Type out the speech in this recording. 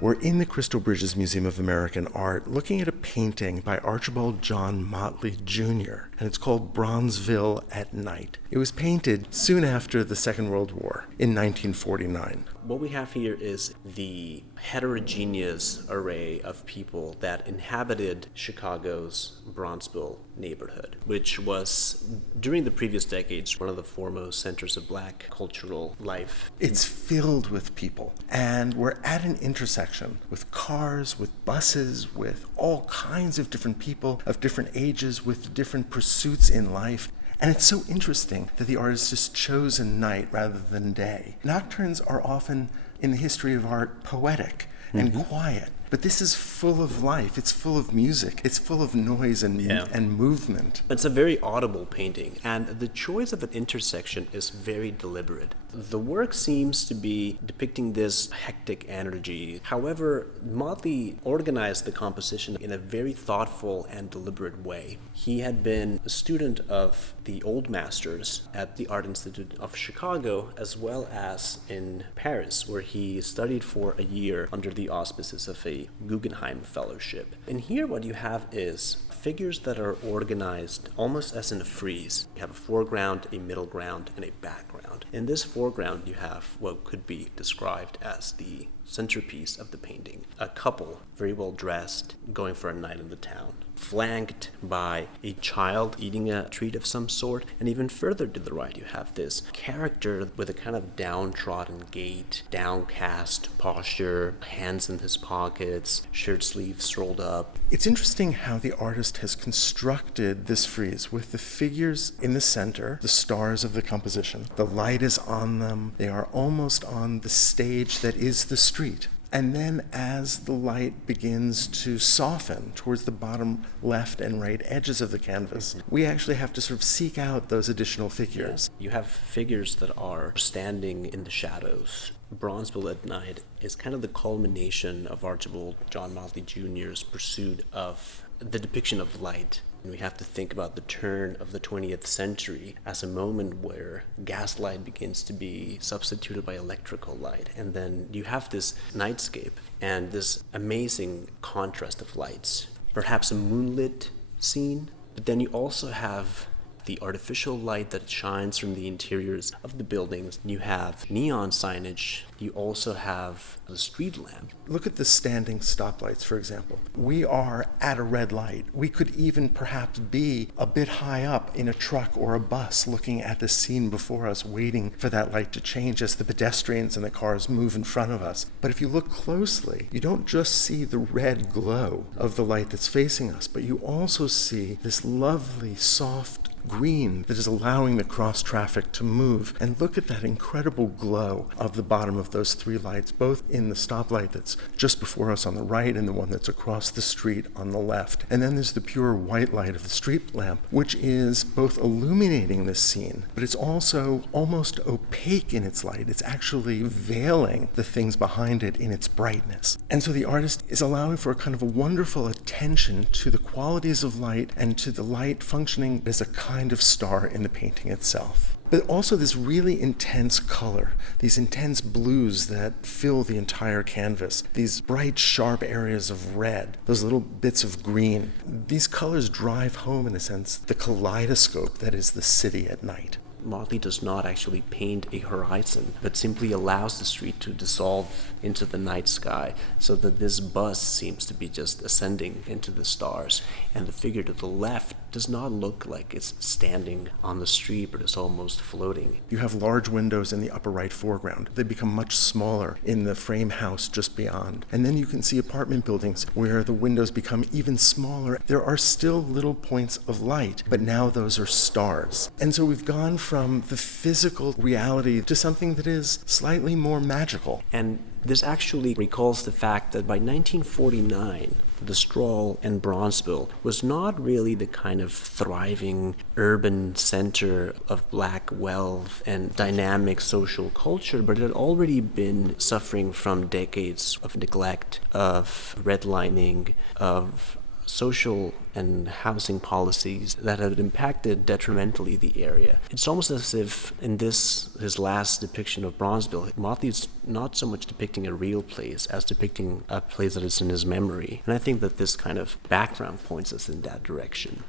We're in the Crystal Bridges Museum of American Art looking at a painting by Archibald John Motley Jr., and it's called Bronzeville at Night. It was painted soon after the Second World War in 1949. What we have here is the heterogeneous array of people that inhabited Chicago's Bronzeville neighborhood, which was, during the previous decades, one of the foremost centers of Black cultural life. It's filled with people, and we're at an intersection with cars, with buses, with all kinds of different people of different ages, with different pursuits in life. And it's so interesting that the artist has chosen night rather than day. Nocturnes are often, in the history of art, poetic and quiet. But this is full of life. It's full of music. It's full of noise and movement. It's a very audible painting, and the choice of an intersection is very deliberate. The work seems to be depicting this hectic energy. However, Motley organized the composition in a very thoughtful and deliberate way. He had been a student of the old masters at the Art Institute of Chicago, as well as in Paris, where he studied for a year under the auspices of a Guggenheim Fellowship. And here what you have is figures that are organized almost as in a frieze. You have a foreground, a middle ground, and a background. In this foreground, you have what could be described as the centerpiece of the painting. A couple, very well dressed, going for a night in the town, flanked by a child eating a treat of some sort. And even further to the right, you have this character with a kind of downtrodden gait, downcast posture, hands in his pockets, shirt sleeves rolled up. It's interesting how the artist has constructed this frieze with the figures in the center, the stars of the composition. The light is on them. They are almost on the stage that is the street. And then as the light begins to soften towards the bottom left and right edges of the canvas, we actually have to sort of seek out those additional figures. You have figures that are standing in the shadows. Bronzeville at Night is kind of the culmination of Archibald John Motley Jr.'s pursuit of the depiction of light. And we have to think about the turn of the 20th century as a moment where gaslight begins to be substituted by electrical light. And then you have this nightscape and this amazing contrast of lights. Perhaps a moonlit scene, but then you also have the artificial light that shines from the interiors of the buildings. You have neon signage. You also have the street lamp. Look at the standing stoplights, for example. We are at a red light. We could even perhaps be a bit high up in a truck or a bus looking at the scene before us, waiting for that light to change as the pedestrians and the cars move in front of us. But if you look closely, you don't just see the red glow of the light that's facing us, but you also see this lovely, soft green that is allowing the cross traffic to move. And look at that incredible glow of the bottom of those three lights, both in the stoplight that's just before us on the right and the one that's across the street on the left. And then there's the pure white light of the street lamp, which is both illuminating this scene, but it's also almost opaque in its light. It's actually veiling the things behind it in its brightness. And so the artist is allowing for a kind of a wonderful attention to the qualities of light and to the light functioning as a kind of star in the painting itself. But also this really intense color, these intense blues that fill the entire canvas, these bright, sharp areas of red, those little bits of green. These colors drive home, in a sense, the kaleidoscope that is the city at night. Motley does not actually paint a horizon, but simply allows the street to dissolve into the night sky, so that this bus seems to be just ascending into the stars. And the figure to the left does not look like it's standing on the street, but it's almost floating. You have large windows in the upper right foreground. They become much smaller in the frame house just beyond. And then you can see apartment buildings where the windows become even smaller. There are still little points of light, but now those are stars. And so we've gone from the physical reality to something that is slightly more magical. And this actually recalls the fact that by 1949, the Stroll and Bronzeville was not really the kind of thriving urban center of Black wealth and dynamic social culture, but it had already been suffering from decades of neglect, of redlining, of social and housing policies that have impacted detrimentally the area. It's almost as if in this, his last depiction of Bronzeville, Motley's not so much depicting a real place as depicting a place that is in his memory. And I think that this kind of background points us in that direction.